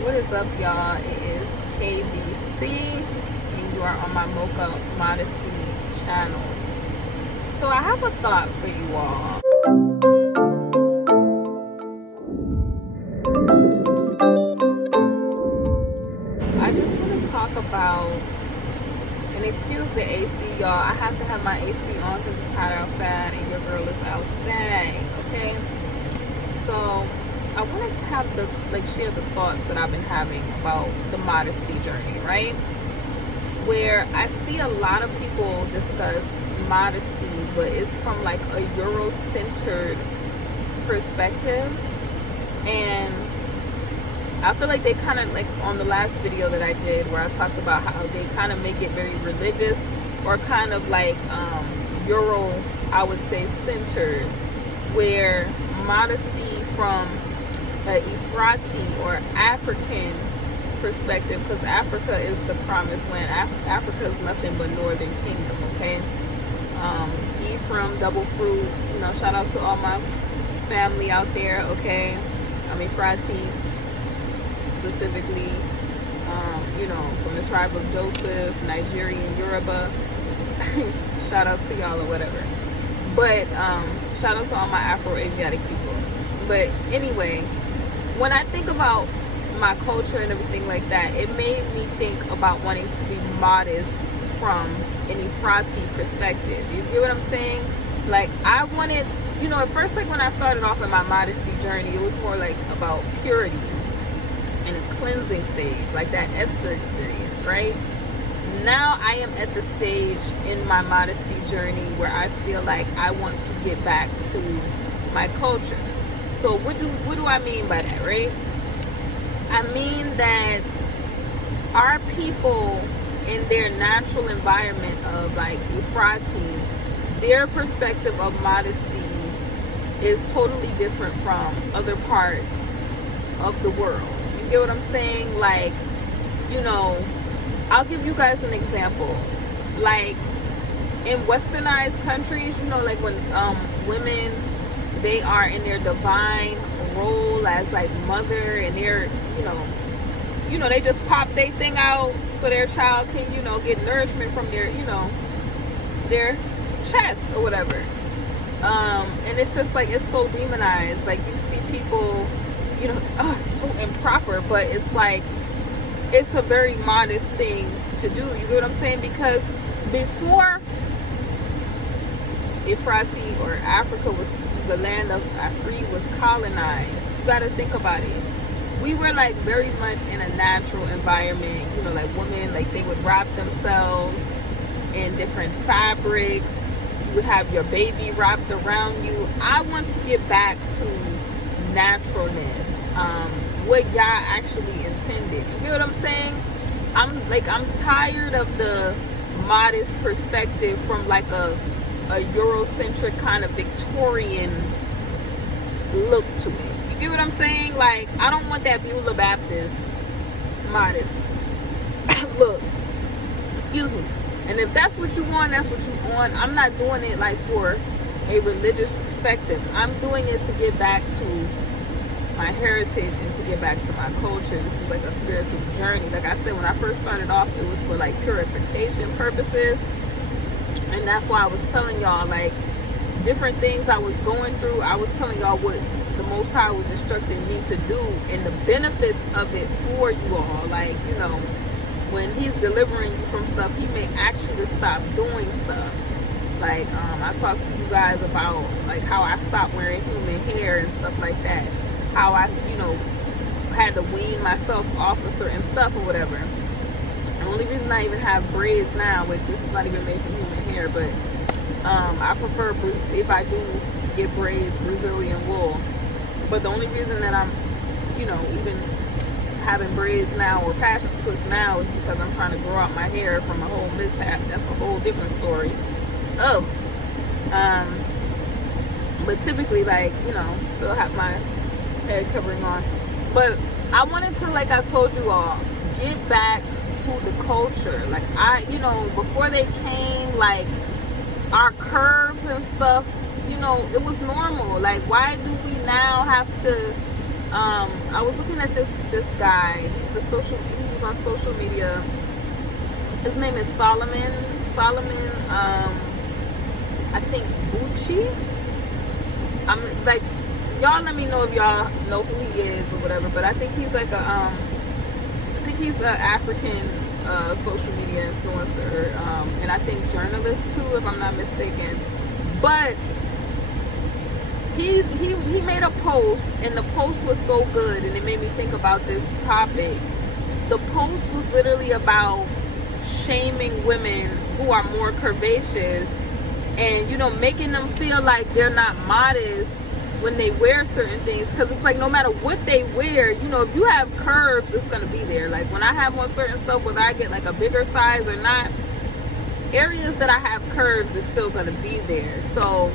What is up, y'all? It is KBC, and you are on my Mocha Modesty channel. So I have a thought for you all. I just want to talk about, and excuse the AC, y'all. I have to have my AC on because it's hot outside, and your girl is outside. Okay. So I want to have share the thoughts that I've been having about the modesty journey, right? Where I see a lot of people discuss modesty, but it's from like a Euro-centered perspective, and I feel like they kind of, like on the last video that I did where I talked about how they kind of make it very religious, or kind of like Euro, I would say, centered, where modesty from an Ifrati or African perspective, because Africa is the promised land. Africa is nothing but northern kingdom, okay? Ephraim, double fruit, shout out to all my family out there, okay? I'm Ifrati specifically, from the tribe of Joseph, Nigerian, Yoruba. Shout out to y'all or whatever. But shout out to all my Afro-Asiatic people. But anyway, when I think about my culture and everything like that, it made me think about wanting to be modest from an Ifrati perspective. You get what I'm saying? Like, I wanted, at first, like when I started off in my modesty journey, it was more like about purity and a cleansing stage, like that Esther experience, right? Now I am at the stage in my modesty journey where I feel like I want to get back to my culture. So what do I mean by that, right? I mean that our people in their natural environment of like Ifrati, their perspective of modesty is totally different from other parts of the world. You get what I'm saying? Like, I'll give you guys an example. Like in westernized countries, like when women, they are in their divine role as like mother, and they're, they just pop their thing out so their child can, get nourishment from their, their chest or whatever. And it's just like, it's so demonized. Like you see people, it's so improper, but it's like, it's a very modest thing to do. You get what I'm saying? Because before Ifrati or Africa was, the land of Afri was colonized, you got to think about it. We were like very much in a natural environment. Like women, like they would wrap themselves in different fabrics. You would have your baby wrapped around you. I want to get back to naturalness. What Yah actually intended. You get what I'm saying? I'm tired of the modest perspective from like a Eurocentric kind of Victorian look to it. You get what I'm saying? Like, I don't want that Beulah Baptist modest look. Excuse me. And if that's what you want, that's what you want. I'm not doing it like for a religious perspective. I'm doing it to get back to my heritage and to get back to my culture. This is like a spiritual journey. Like I said, when I first started off, it was for like purification purposes. And that's why I was telling y'all, like, different things I was going through. I was telling y'all what the Most High was instructing me to do and the benefits of it for you all. Like, when he's delivering you from stuff, he may ask you to stop doing stuff. Like, I talked to you guys about, like, how I stopped wearing human hair and stuff like that. How I, had to wean myself off of certain stuff or whatever. The only reason I even have braids now, which this is not even made from human hair, but I prefer, if I do get braids, Brazilian wool. But the only reason that I'm, even having braids now or passion twists now is because I'm trying to grow out my hair from a whole mishap. That's a whole different story. Oh. But typically, like, still have my head covering on. But I wanted to, like I told you all, get back to the culture. Like, before they came, like, our curves and stuff, it was normal. Like, why do we now have to I was looking at this guy. He was on social media. His name is Solomon, I think Bucci. I'm like, y'all let me know if y'all know who he is or whatever. But I think he's like I think he's an African social media influencer, and I think journalist too, if I'm not mistaken. But he made a post, and the post was so good, and it made me think about this topic. The post was literally about shaming women who are more curvaceous, and making them feel like they're not modest when they wear certain things, because it's like no matter what they wear, if you have curves, it's gonna be there. Like when I have on certain stuff, whether I get like a bigger size or not, areas that I have curves is still gonna be there. So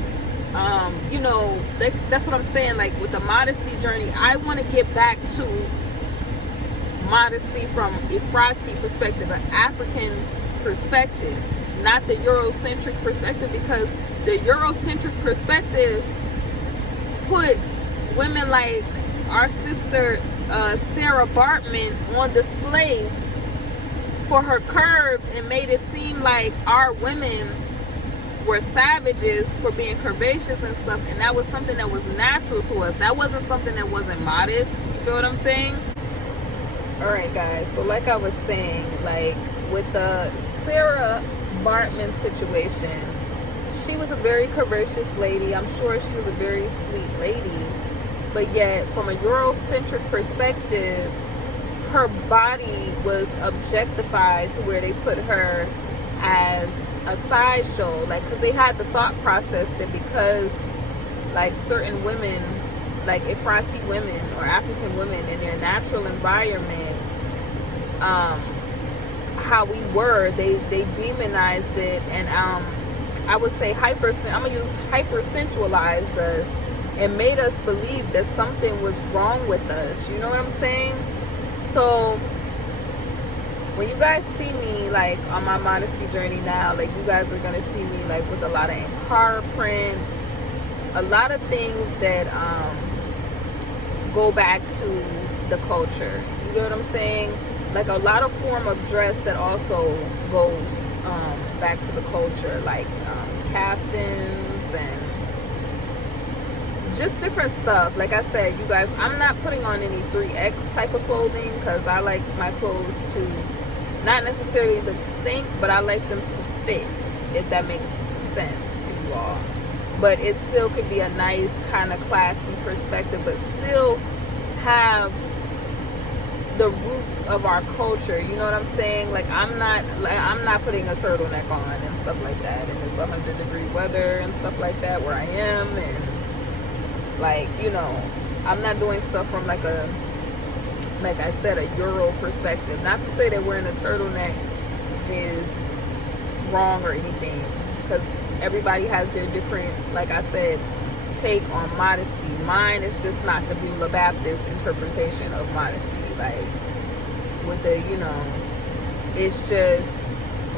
that's what I'm saying. Like with the modesty journey, I want to get back to modesty from Efrati perspective, an African perspective, not the Eurocentric perspective, because the Eurocentric perspective put women like our sister Sarah Bartman on display for her curves, and made it seem like our women were savages for being curvaceous and stuff, and that was something that was natural to us. That wasn't something that wasn't modest. You feel what I'm saying? Alright guys, so like I was saying, like with the Sarah Bartman situation, she was a very curvaceous lady. I'm sure she was a very sweet lady, but yet from a Eurocentric perspective, her body was objectified to where they put her as a sideshow. Like, because they had the thought process that because like certain women, like Efrati women or African women in their natural environments, how we were, they demonized it, and I would say I'm gonna use hypersensualized us, and made us believe that something was wrong with us. You know what I'm saying? So when you guys see me like on my modesty journey now, like you guys are gonna see me like with a lot of Ankara prints, a lot of things that go back to the culture. You get what I'm saying? Like a lot of form of dress that also goes back to the culture, like caftans and just different stuff. Like I said, you guys, I'm not putting on any 3X type of clothing, because I like my clothes to not necessarily look stink, but I like them to fit, if that makes sense to you all. But it still could be a nice kind of classy perspective, but still have the roots of our culture. You know what I'm saying? Like I'm not putting a turtleneck on and stuff like that, and it's 100-degree weather and stuff like that where I am, and like, I'm not doing stuff from like I said, a Euro perspective. Not to say that wearing a turtleneck is wrong or anything, because everybody has their different, like I said, take on modesty. Mine is just not the Beulah Baptist interpretation of modesty. Like with the, it's just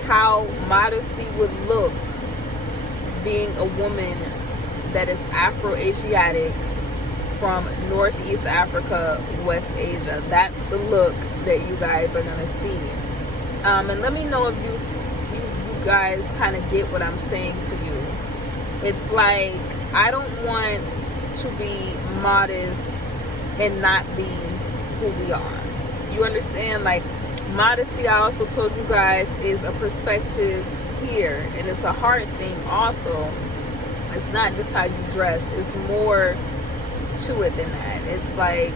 how modesty would look being a woman that is Afro-Asiatic from Northeast Africa, West Asia. That's the look that you guys are gonna see. And let me know if you guys kind of get what I'm saying to you. It's like, I don't want to be modest and not be who we are. You understand? Like, modesty, I also told you guys, is a perspective here, and it's a heart thing also. It's not just how you dress, it's more to it than that. It's like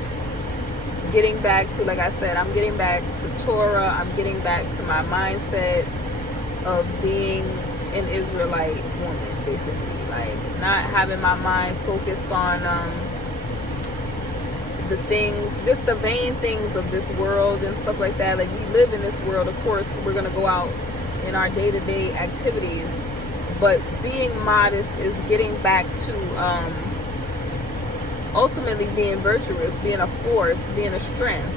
getting back to, like I said, I'm getting back to Torah. I'm getting back to my mindset of being an Israelite woman, basically. Like, not having my mind focused on the things, just the vain things of this world and stuff like that. Like, we live in this world, of course, we're gonna go out in our day-to-day activities, but being modest is getting back to ultimately being virtuous, being a force, being a strength,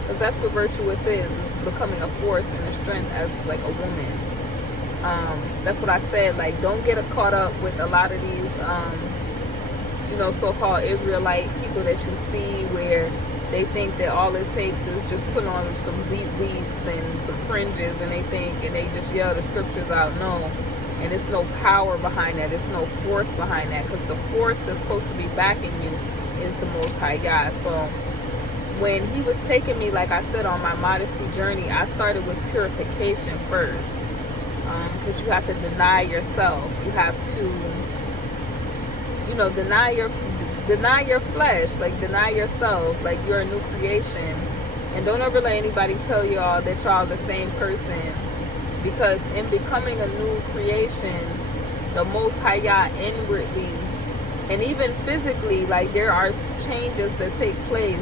because that's what virtuous is becoming a force and a strength as like a woman. That's what I said. Like, don't get caught up with a lot of these so-called Israelite people that you see, where they think that all it takes is just put on some zits and some fringes, and they just yell the scriptures out. No, and it's no power behind that. It's no force behind that, because the force that's supposed to be backing you is the Most High God. So when he was taking me, like I said, on my modesty journey, I started with purification first, because you have to deny yourself. You have to, deny your flesh, like deny yourself, like you're a new creation. And don't ever let anybody tell y'all that y'all the same person, because in becoming a new creation, the Most High Yah inwardly and even physically, like there are changes that take place